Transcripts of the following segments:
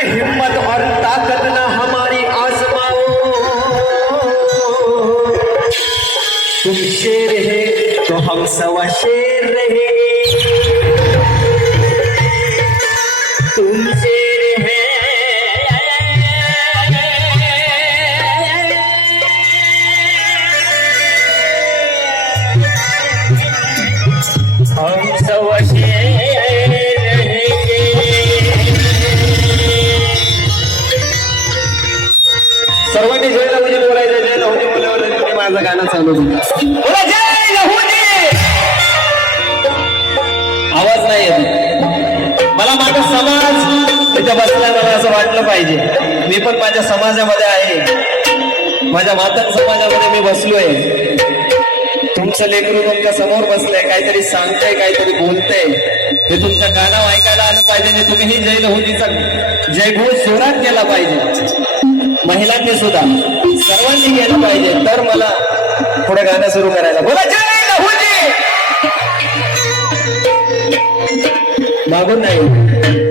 हिम्मत और ताकत ना हमारी आजमाओ। तुम शेर है तो हम सवा शेर रहेंगे तुम माझं गाणं चालू आवाज नाही येत. मला माझा समाज इथं बसला मला असं वाटलं पाहिजे. मी पण माझ्या समाजामध्ये आहे. माझ्या मातक समाजामध्ये मी बसलोय. तुमचं लेकरू तुमच्यासमोर बसलंय काहीतरी सांगतंय काहीतरी बोलतंय. ते तुमचं गाणं ऐकायला आलं पाहिजे आणि तुम्ही ही जय लहुजीचा जयघोष जोरात केला पाहिजे. महिलांनी सुद्धा. सर्वांनी केलं पाहिजे. तर मला पुढे गाणं सुरू करायला बोला मागून नाही.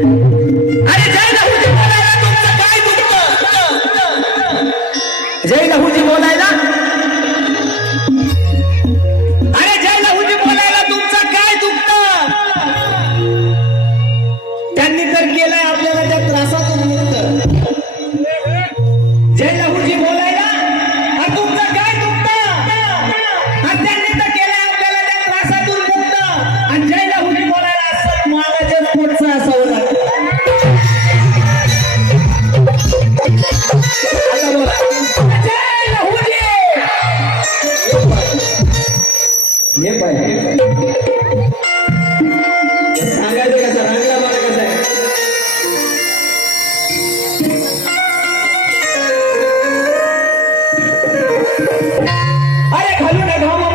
अरे खाली नका